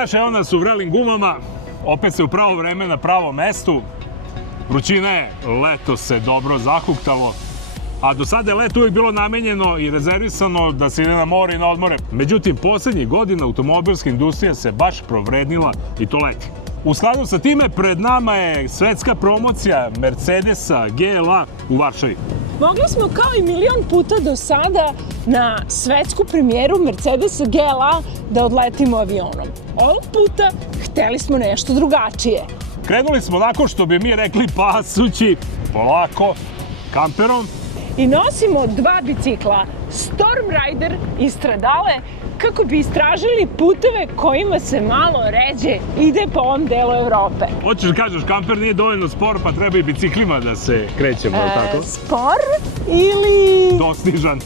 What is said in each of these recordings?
znaš, evo nas u vrelim gumama, opet se u pravo vreme na pravom mestu. Vrućina je, leto se dobro zahuktalo, a do sada je leto uvijek bilo namenjeno i rezervisano da se ide na more i na odmore. Međutim, poslednjih godina automobilska industrija se baš provrednila i to leti. U skladu sa time, pred nama je svetska promocija Mercedesa GLA u Varšavi. Mogli smo kao i milion puta do sada na svetsku premijeru Mercedesa GLA da odletimo avionom. Ovog puta hteli smo nešto drugačije. Krenuli smo onako što bi mi rekli pasući, polako, kamperom. I nosimo dva bicikla, Storm Rider i Stradale, kako bi istražili puteve kojima se malo ređe ide po ovom delu Evrope. Hoćeš kažeš, kamper nije dovoljno spor, pa treba i biciklima da se krećemo, tako? Spor ili... Dostižan.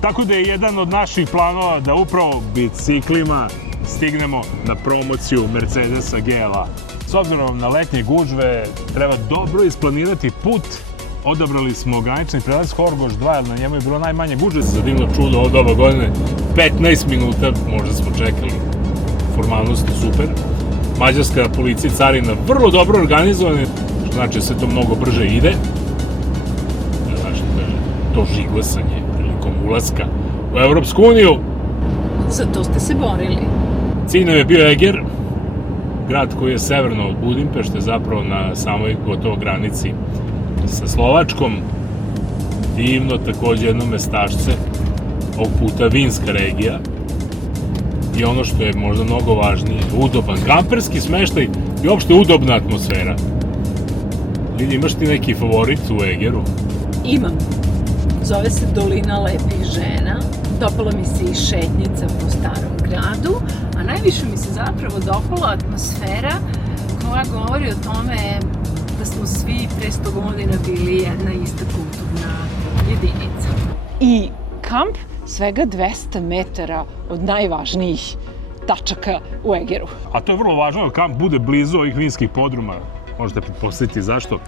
Tako da je jedan od naših planova da upravo biciklima stignemo na promociju Mercedesa GLA. S obzirom na letnje gužve, treba dobro isplanirati put. Odabrali smo granični prelaz Horgoš 2, jer na njemu je bilo najmanje gužve. Za divno čudo od ova godine, 15 minuta možda smo čekali. Formalnosti super. Mađarska policija i carina vrlo dobro organizovane, što znači da se to mnogo brže ide. Znači da je to žiglasanje prilikom ulaska u Evropsku uniju. Za to ste se borili. Cilj nam je bio Eger, grad koji je severno od Budimpešte, zapravo na samoj gotovo granici sa Slovačkom. Divno, takođe jedno mestašce, ovog puta vinska regija. I ono što je možda mnogo važnije, udoban kamperski smeštaj i uopšte udobna atmosfera. Vidi, imaš ti neki favorit u Egeru? Imam. Zove se Dolina lepih žena. Dopala mi se i šetnjica po starom gradu, a najviše mi se zapravo dopala atmosfera koja govori o tome da smo svi pre 100 godina bili jedna ista kulturna jedinica. I kamp svega 200 metara od najvažnijih tačaka u Egeru. A to je vrlo važno da kamp bude blizu ovih vinskih podruma. Možete pretpostaviti zašto.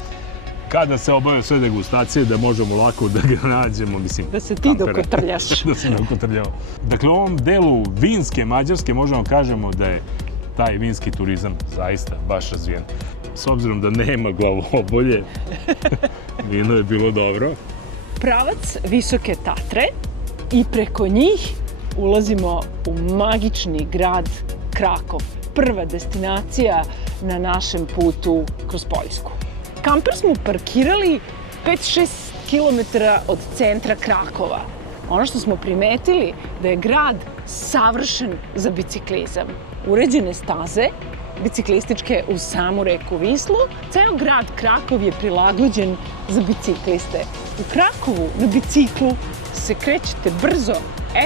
Kada se obave sve degustacije, da možemo lako da ga nađemo, mislim, da se ti dokotrljaš. Da se dokotrljamo. Dakle, u ovom delu vinske Mađarske možemo kažemo da je taj vinski turizam zaista baš razvijen. S obzirom da nema glavobolje, vino je bilo dobro. Pravac Visoke Tatre i preko njih ulazimo u magični grad Krakov. Prva destinacija na našem putu kroz Poljsku. Kamper smo parkirali 5-6 km od centra Krakova. Ono što smo primetili da je grad savršen za biciklizam. Uređene staze, biciklističke uz samu reku Vislu. Ceo grad Krakov je prilagođen za bicikliste. U Krakovu na biciklu se krećete brzo,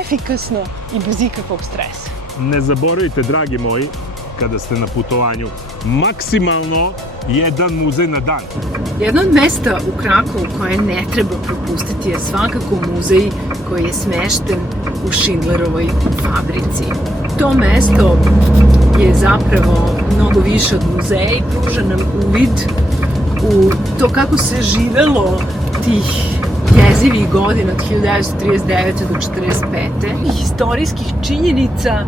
efikasno i bez ikakvog stresa. Ne zaboravite, dragi moji, kada ste na putovanju, maksimalno jedan muzej na dan. Jedno od mesta u Krakovu koje ne treba propustiti je svakako muzej koji je smešten u Schindlerovoj fabrici. To mesto je zapravo mnogo više od muzeja i pruža nam uvid u to kako se živelo tih jezivih godina od 1939. do 1945. I historijskih činjenica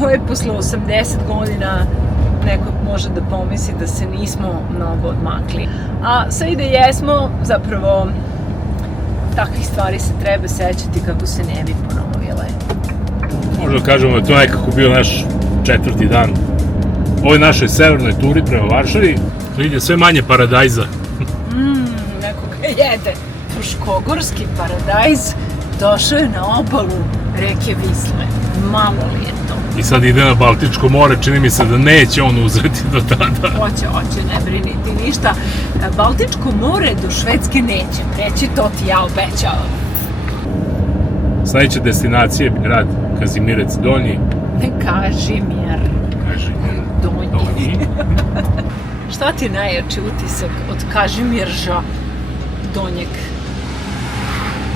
koje posle 80 godina neko može da pomisli da se nismo mnogo odmakli. A sve i da jesmo, zapravo, takvih stvari se treba sećati kako se ne bi ponovile. Možda kažemo da je to nekako bio naš 4. dan u ovoj našoj severnoj turi prema Varšavi. Ide sve manje paradajza. Neko ga jede. Fruškogorski paradajz došao je na obalu reke Visle. Malo li je to? I sad ide na Baltičko more, čini mi se da neće on uzeti do tada. Hoće, ne briniti ništa. Baltičko more do Švedske neće preći, to ti ja obećavam. Sledeća destinacija je grad Kazimirec Donji. Kažimir Donji. Šta ti je najjači utisak od Kažimirža Donjeg?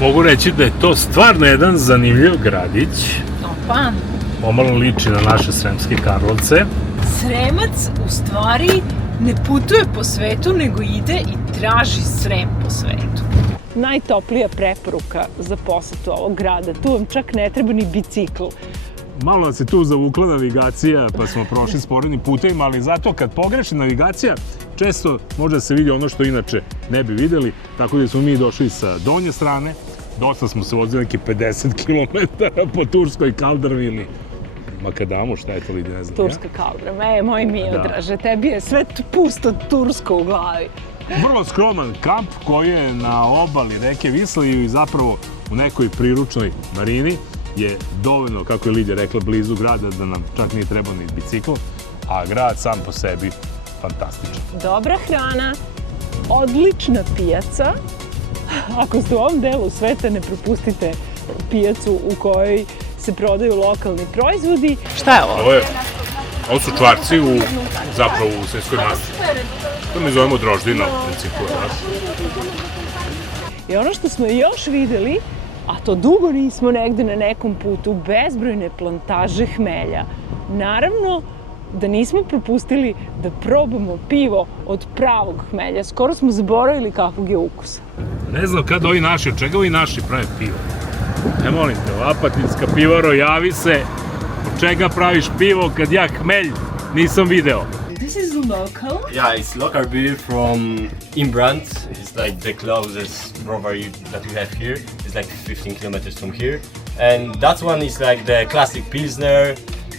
Mogu reći da je to stvarno jedan zanimljiv gradić. Opa. Pomalo liči na naše Sremske Karlovce. Sremac u stvari ne putuje po svetu, nego ide i traži Srem po svetu. Najtoplija preporuka za posetu ovog grada. Tu vam čak ne treba ni bicikl. malo nas je tu zavukla navigacija, pa smo prošli sporednim putevima, ali zato kad pogreši navigacija, često može da se vidi ono što inače ne bi videli, tako da smo mi došli sa donje strane, dosta smo se vozili neki 50 km po Turskoj kaldrmi ili makadamu, šta je to li, ne znam. Turska kaldrma, moj Miodraže, tebi je sve pusto tursko u glavi. Vrlo skroman kamp koji je na obali reke Visle i zapravo u nekoj priručnoj marini je dovoljno, kako je Lidija rekla, blizu grada da nam čak nije trebao ni bicikl, a grad sam po sebi fantastičan. Dobra hrana, odlična pijaca. Ako ste u ovom delu sveta, ne propustite pijacu u kojoj se prodaju lokalni proizvodi. Šta je ovo? Ovo su čvarci zapravo u svinjskoj masi. To mi zovemo droždina u principu. I ono što smo još videli, a to dugo nismo negde na nekom putu, bezbrojne plantaže hmelja. Naravno da nismo propustili da probamo pivo od pravog hmelja. Skoro smo zaboravili kakvog je ukusa. Ne znam kad ovi naši, od čega ovi naši prave pivo? Ne molim te, Apatinska pivaro, javi se, od čega praviš pivo kad ja hmelj nisam video? This is local? Yeah, it's local beer from Imbrant. It's like the closest brewery that we have here. It's like 15 kilometers from here. And that one is like the classic Pilsner.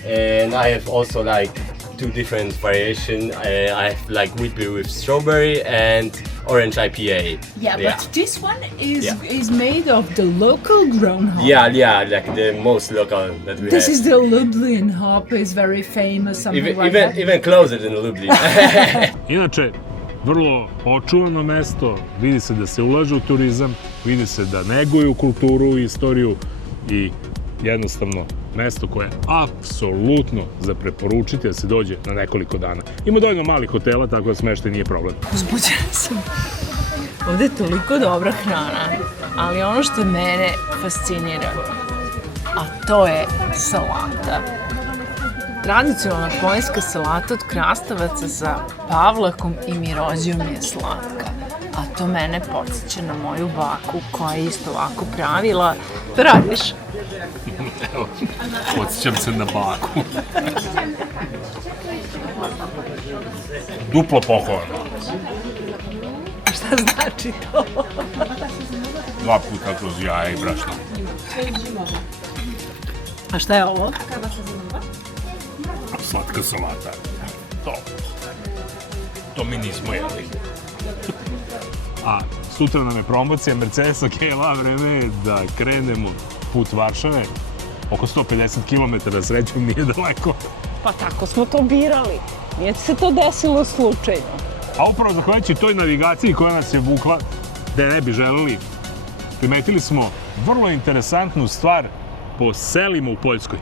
And I have also like two different variations. I have like wheat beer with strawberry and orange IPA. Yeah, but this one is made of the local grown hop. Yeah, like the most local that we This have. is the Lublin hop, is very famous, something like that. Even closer than Lublin. Inače, vrlo očuvano mesto, vidi se da se ulaže u turizam, vidi se da neguju kulturu i istoriju i jednostavno mesto koje je apsolutno za preporučiti da se dođe na nekoliko dana. Ima dovoljno malih hotela, tako da smeštaj nije problem. Uzbuđena sam. Ovde je toliko dobra hrana, ali ono što mene fascinira, a to je salata. Tradicionalna poljska salata od krastavaca sa pavlakom i mirođijom je slatka. A to mene podsjeća na moju baku koja je isto ovako pravila. To radiš? Evo, podsjećam se na baku. Duplo pohovano. A šta znači to? 2 puta kroz jaja i brašno. A šta je ovo? Slatka salata. To mi nismo jeli. A sutra nam je promocija Mercedesa GLA, vreme je da krenemo put Varšave. Oko 150 km, srećom nije daleko. Pa tako smo to birali. Nije se to desilo slučajno. A upravo zahvaljujući toj navigaciji koja nas je vukla, da ne bi želeli, primetili smo vrlo interesantnu stvar po selima u Poljskoj.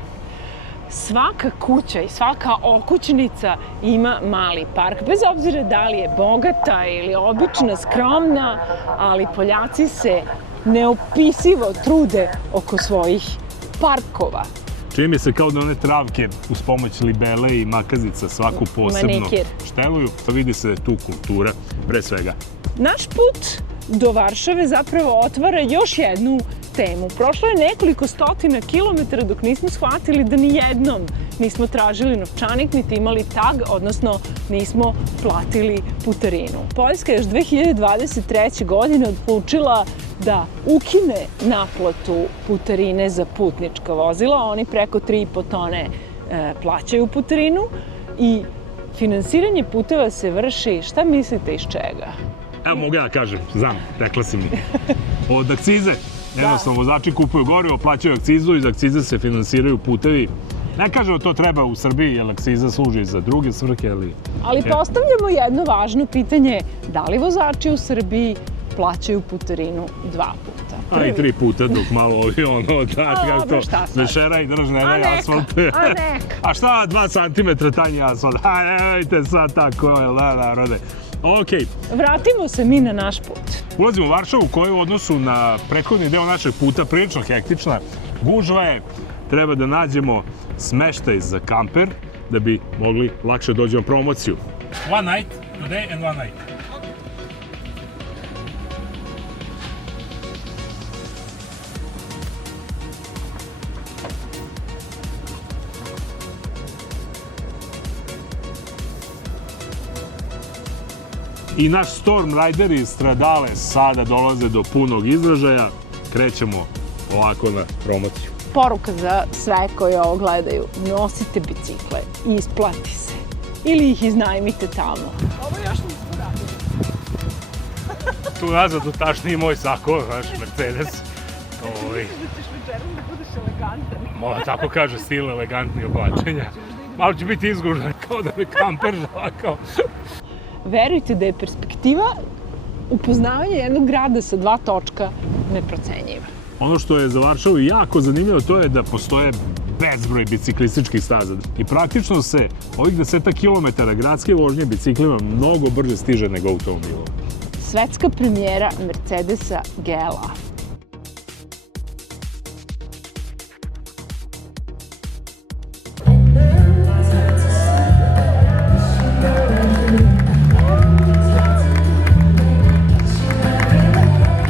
Svaka kuća i svaka okućnica ima mali park, bez obzira da li je bogata ili obična, skromna, ali Poljaci se neopisivo trude oko svojih parkova. Čini mi se kao da one travke uz pomoć libele i makazica svaku posebno Manikir. šteluju, pa vidi se da je tu kultura, pre svega. Naš put do Varšave zapravo otvara još jednu temu. Prošlo je nekoliko stotina kilometara dok nismo shvatili da ni jednom nismo tražili novčanik, niti imali tag, odnosno nismo platili putarinu. Poljska je još 2023. godine odlučila da ukine naplatu putarine za putnička vozila. Oni preko 3,5 tone plaćaju putarinu i finansiranje puteva se vrši, šta mislite iz čega? Evo mogu ja kažem, znam, rekla si mi. Od akcize. Jednostavno, vozači kupuju gorivo, plaćaju akcizu, iz akcize se finansiraju putevi. Ne kažem da to treba u Srbiji, jer akciza služi za druge svrhe, ali... Ali postavljamo jedno važno pitanje, da li vozači u Srbiji plaćaju putarinu 2 puta? A i 3 puta, dok malo ovi ono, kako to, vešera i držne asfalt. A šta 2 centimetra tanji asfalt? A nemojte sad tako, narode. Okej. Vratimo se mi na naš put. Ulazimo u Varšavu koja je u odnosu na prethodni deo našeg puta prilično hektična. Gužva je, treba da nađemo smeštaj za kamper da bi mogli lakše dođemo na promociju. One night, today and one night. I naš Storm Rider i Stradale sada dolaze do punog izražaja. Krećemo ovako na promociju. Poruka za sve koji ovo gledaju, nosite bicikle, isplati se. Ili ih iznajmite tamo. Ovo još nismo radili. Tu nazad u tašni moj sako, naš Mercedes. Da ćeš večerom da budeš elegantan. Moja tako kaže, stil elegantni oblačenja. Malo će biti izgužno, kao da me kamper žalakao. Verujte da je perspektiva upoznavanja jednog grada sa 2 točka neprocenjiva. Ono što je za Varšavu jako zanimljivo, to je da postoje bezbroj biciklističkih staza. I praktično se ovih 10 kilometara gradske vožnje biciklima mnogo brže stiže nego automobilom. Svetska premijera Mercedesa GLA.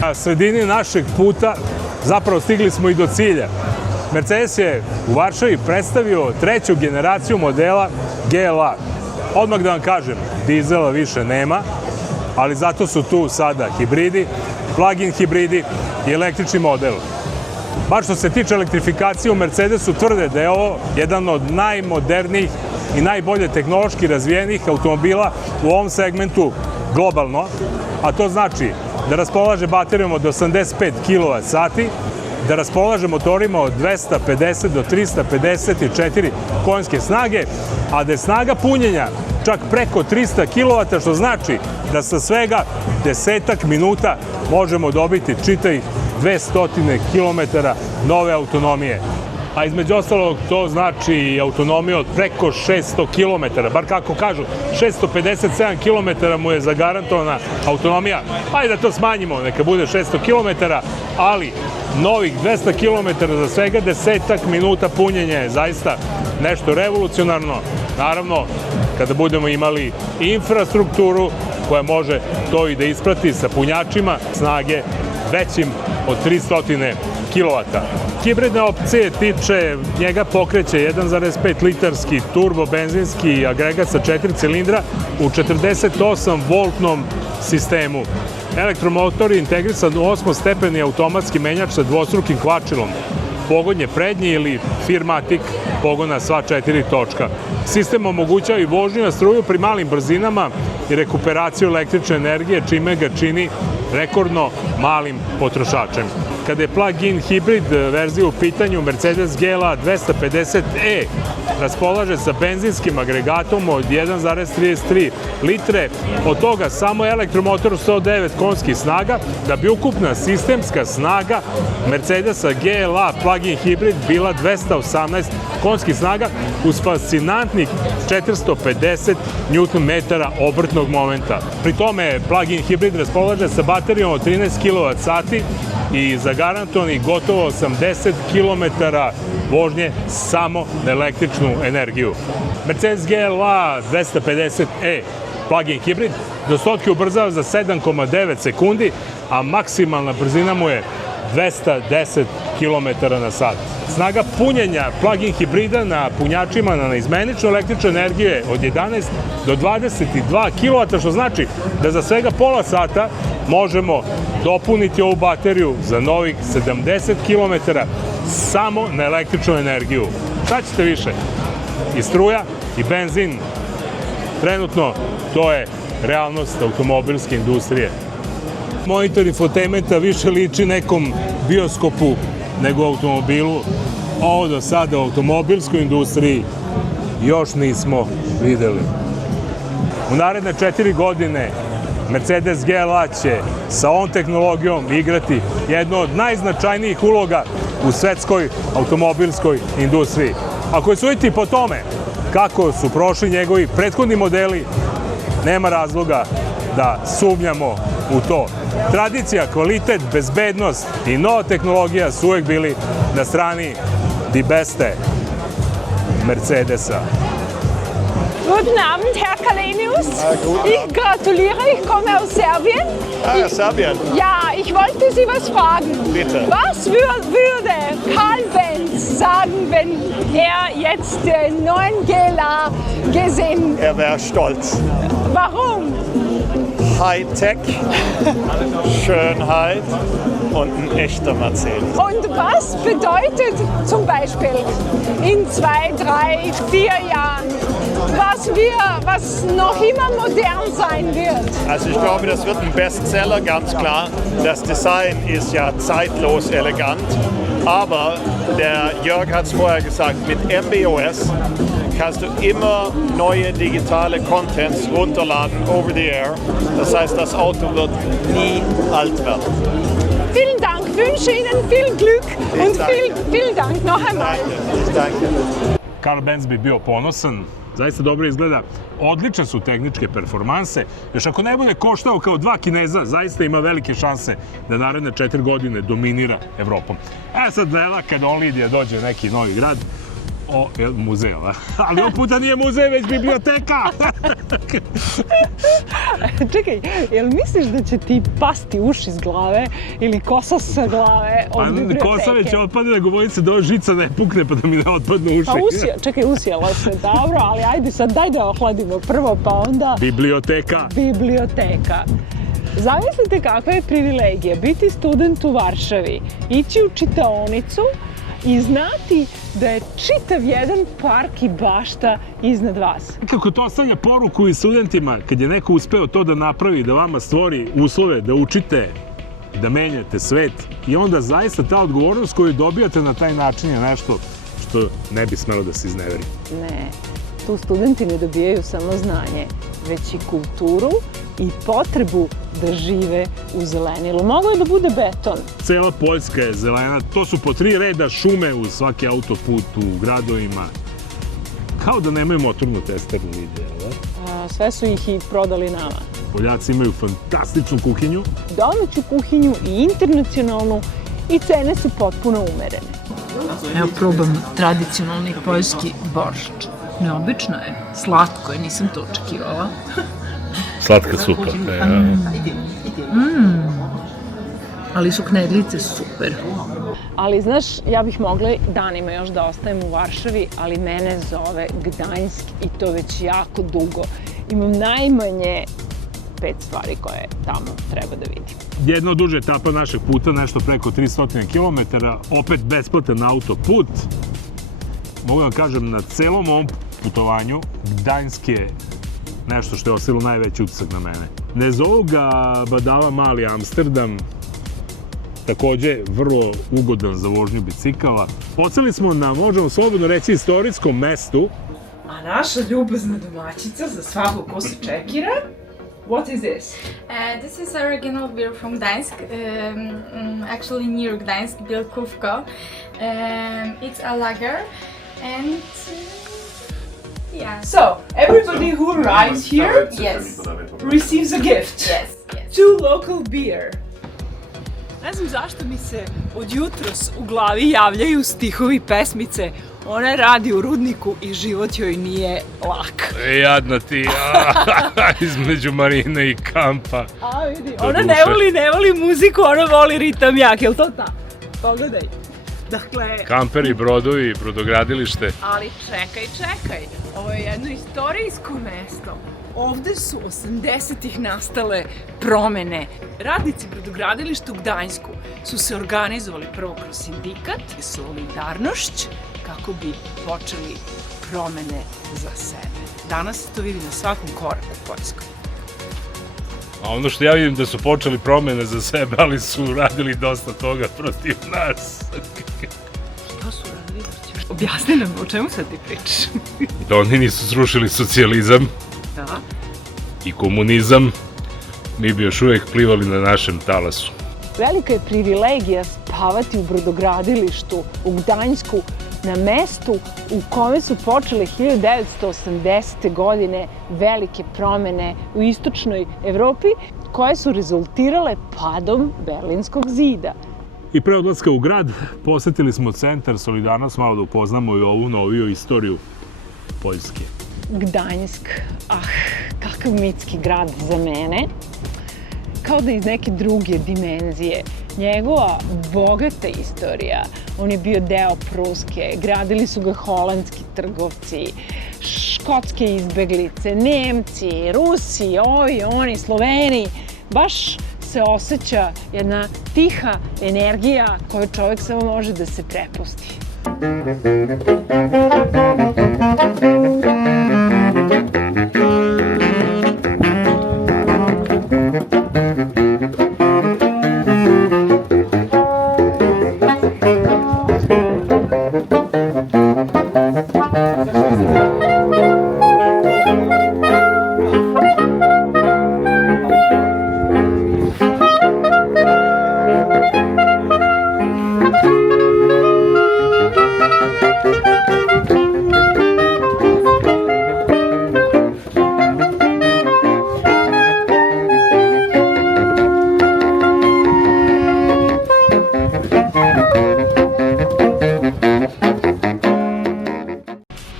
Na sredini našeg puta zapravo stigli smo i do cilja. Mercedes je u Varšavi predstavio 3. generaciju modela GLA. Odmah da vam kažem, dizela više nema, ali zato su tu sada hibridi, plug-in hibridi i električni model. Baš što se tiče elektrifikacije, u Mercedesu tvrde da je ovo jedan od najmodernijih i najbolje tehnološki razvijenih automobila u ovom segmentu globalno, a to znači da raspolaže baterijom od 85 kWh, da raspolaže motorima od 250 do 354 konjske snage, a da je snaga punjenja čak preko 300 kW, što znači da sa svega 10 minuta možemo dobiti čitavih 200 km nove autonomije. A između ostalog to znači i autonomiju od preko 600 km, bar kako kažu, 657 km mu je zagarantovana autonomija. Ajde da to smanjimo, neka bude 600 km, ali novih 200 km za svega 10 minuta punjenja je zaista nešto revolucionarno. Naravno, kada budemo imali infrastrukturu koja može to i da isprati sa punjačima snage većim od 300 kW. Hibridne opcije tiče, njega pokreće 1,5 litarski turbo benzinski agregat sa 4 cilindra u 48 voltnom sistemu. Elektromotor je integrisan u 8-stepeni automatski menjač sa dvostrukim kvačilom. Pogon je prednji ili Firmatic pogona sva 4 točka. Sistem omogućava i vožnju na struju pri malim brzinama i rekuperaciju električne energije, čime ga čini rekordno malim potrošačem. Kada je plug-in hibrid verzija u pitanju, Mercedes GLA 250e raspolaže sa benzinskim agregatom od 1,33 litre, od toga samo elektromotor 109 konjskih snaga, da bi ukupna sistemska snaga Mercedesa GLA plug-in hibrid bila 218 konjskih snaga uz fascinantnih 450 Nm obrtnog momenta. Pri tome plug-in hibrid raspolaže sa baterijom od 13 kWh i zagarantovani gotovo 80 km vožnje samo na električnu energiju. Mercedes GLA 250e plug-in hibrid do 100 ubrzava za 7,9 sekundi, a maksimalna brzina mu je 210 km/h. Snaga punjenja plug-in hibrida na punjačima na izmeničnu električnu energiju je od 11 do 22 kW, što znači da za svega pola sata možemo dopuniti ovu bateriju za novih 70 km samo na električnu energiju. Šta ćete više? I struja, i benzin. Trenutno to je realnost automobilske industrije. Monitor infotainmenta više liči nekom bioskopu nego automobilu. Ovo do sada u automobilskoj industriji još nismo videli. U naredne 4 godine Mercedes GLA će sa ovom tehnologijom igrati jednu od najznačajnijih uloga u svetskoj automobilskoj industriji. Ako je suditi po tome kako su prošli njegovi prethodni modeli, nema razloga da sumnjamo u to. Tradicija, kvalitet, bezbednost i nova tehnologija su uvek bili na strani die beste Mercedesa. Guten Abend, Herr Kalenius. Ich gratuliere, ich komme aus Serbien. Serbien. Ja, ich wollte Sie was fragen. Bitte. Was würde Karl Benz sagen, wenn er jetzt den neuen GLA gesehen? Er wäre stolz. Warum? Hightech, Schönheit und ein echter Mercedes. Und was bedeutet zum Beispiel in 2, 3, 4 Jahren, was noch immer modern sein wird? Also ich glaube, das wird ein Bestseller, ganz klar. Das Design ist ja zeitlos elegant, aber der Jörg hat es vorher gesagt, mit MBOS kannst du immer neue digitale Contents runterladen over the air. Das heißt, das Auto wird nie alt werden. Vielen Dank, wünsche Ihnen viel Glück und vielen Dank noch einmal. Danke. Karl Benz bi bio ponosan, zaista dobro izgleda, odlične su tehničke performanse, još ako ne bude koštao kao 2 Kineza, zaista ima velike šanse da naredne 4 godine dominira Evropom. Sad Lela, kad on Lidija dođe u neki novi grad, muzej, ali ovog puta nije muzej, već biblioteka. Čekaj, jel misliš da će ti pasti uši s glave ili kosa sa glave od biblioteke? Kosa već otpadne, nego bojim se da ova žica ne pukne pa da mi ne otpadne uši. Čekaj, usijala se, dobro, ali ajde sad daj da ohladimo prvo, pa onda... Biblioteka. Zamislite kakva je privilegija biti student u Varšavi, ići u čitaonicu i znati da je čitav jedan park i bašta iznad vas. Kako to ostavlja poruku i studentima, kad je neko uspeo to da napravi, da vama stvori uslove da učite, da menjate svet, i onda zaista ta odgovornost koju dobijate na taj način je nešto što ne bi smelo da se izneveri. Ne, tu studenti ne dobijaju samo znanje, već i kulturu i potrebu da žive u zelenilu. Moglo je da bude beton. Cela Poljska je zelena, to su po 3 reda šume uz svaki autoput u gradovima. Kao da nemaju motornu testernu Lidija, ali? Sve su ih i prodali nama. Poljaci imaju fantastičnu kuhinju. Domaću kuhinju i internacionalnu i cene su potpuno umerene. Evo probam tradicionalni poljski boršč. Neobično je, slatko je, nisam to očekivala. Slatka supa. Ali su knedlice super. Ali znaš, ja bih mogla danima još da ostajem u Varšavi, ali mene zove Gdanjsk i to već jako dugo. Imam najmanje 5 stvari koje tamo treba da vidim. Jedna od duže etapa našeg puta, nešto preko 300 km, opet besplatan autoput. Mogu vam kažem, na celom ovom putovanju Gdanjsk je nešto što je ostavilo najveći utisak na mene. Ne zovu ga badava mali Amsterdam, takođe vrlo ugodan za vožnju bicikala. Odseli smo na, možemo slobodno reći, istorijskom mestu. A naša ljubazna domaćica za svakog ko se čekira, what is this? This is original beer from Gdańsk, actually near Gdańsk, Bielkówka. It's a lager and yeah. So, everybody who arrives here receives a gift. Yes. To local beer. Ne znam zašto mi se od jutros u glavi javljaju stihovi pesmice. Ona radi u rudniku i život joj nije lak. Jadna ti, između marine i kampa. A vidi, ona ne voli muziku, ona voli ritam jak, jel to tako? Pogledaj. Dakle... Kamperi, brodovi, brodogradilište. Ali čekaj, ovo je jedno istorijsko mesto. Ovde su 80-ih nastale promene. Radnici brodogradilišta u Gdańsku su se organizovali prvo kroz sindikat i solidarnošć kako bi počeli promene za sebe. Danas se to vidi na svakom koraku u Poljskoj. A ono što ja vidim da su počeli promene za sebe, ali su radili dosta toga protiv nas. Šta su radili protiv? Objasni nam, o čemu sad ti pričaš? Da oni nisu srušili socijalizam i komunizam, mi bi još uvijek plivali na našem talasu. Velika je privilegija spavati u brodogradilištu u Gdańsku, na mestu u kome su počele 1980. godine velike promene u istočnoj Evropi, koje su rezultirale padom Berlinskog zida. I pre odlaska u grad posetili smo centar Solidarnost, malo da upoznamo i ovu noviju istoriju Poljske. Gdańsk, kakav mitski grad za mene. Kao da iz neke druge dimenzije. Njegova bogata istorija, on je bio deo Pruske, gradili su ga holandski trgovci, škotske izbeglice, Nemci, Rusi, ovi, oni, Sloveni. Baš se osjeća jedna tiha energija koju čovjek samo može da se prepusti.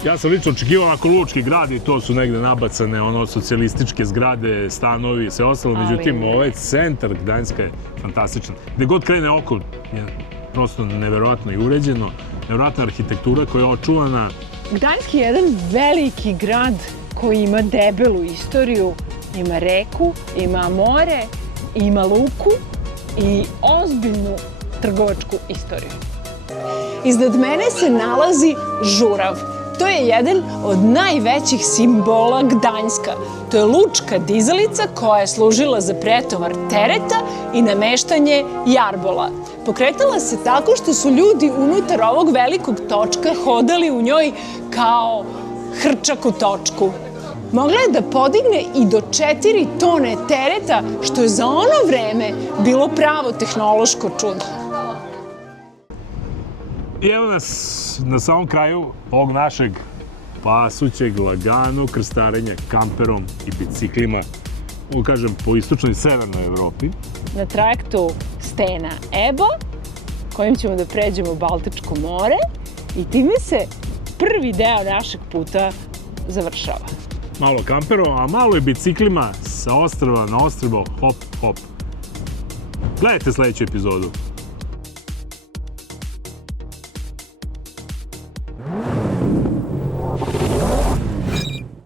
Ja sam lično očekivao ako Lučki grad i to su negde nabacane socijalističke zgrade, stanovi i sve ostalo, međutim ovaj centar Gdańska je fantastičan. Gde god krene oko je prosto neverovatno i uređeno, neverovatna arhitektura koja je očuvana. Gdańsk je jedan veliki grad koji ima debelu istoriju, ima reku, ima more, ima luku i ozbiljnu trgovačku istoriju. Iznad mene se nalazi žurav. To je jedan od najvećih simbola Gdańska. To je lučka dizalica koja je služila za pretovar tereta i nameštanje jarbola. Pokretala se tako što su ljudi unutar ovog velikog točka hodali u njoj kao hrčak u točku. Mogla je da podigne i do 4 tone tereta, što je za ono vreme bilo pravo tehnološko čudo. I evo nas na samom kraju ovog našeg pasućeg, laganog krstarenja kamperom i biciklima, kažem, po istočnoj i severnoj Evropi. Na trajektu Stena-Ebo, kojim ćemo da pređemo Baltičko more i time se prvi deo našeg puta završava. Malo kamperom, a malo i biciklima sa ostrva na ostrvo, hop, hop. Gledajte sledeću epizodu.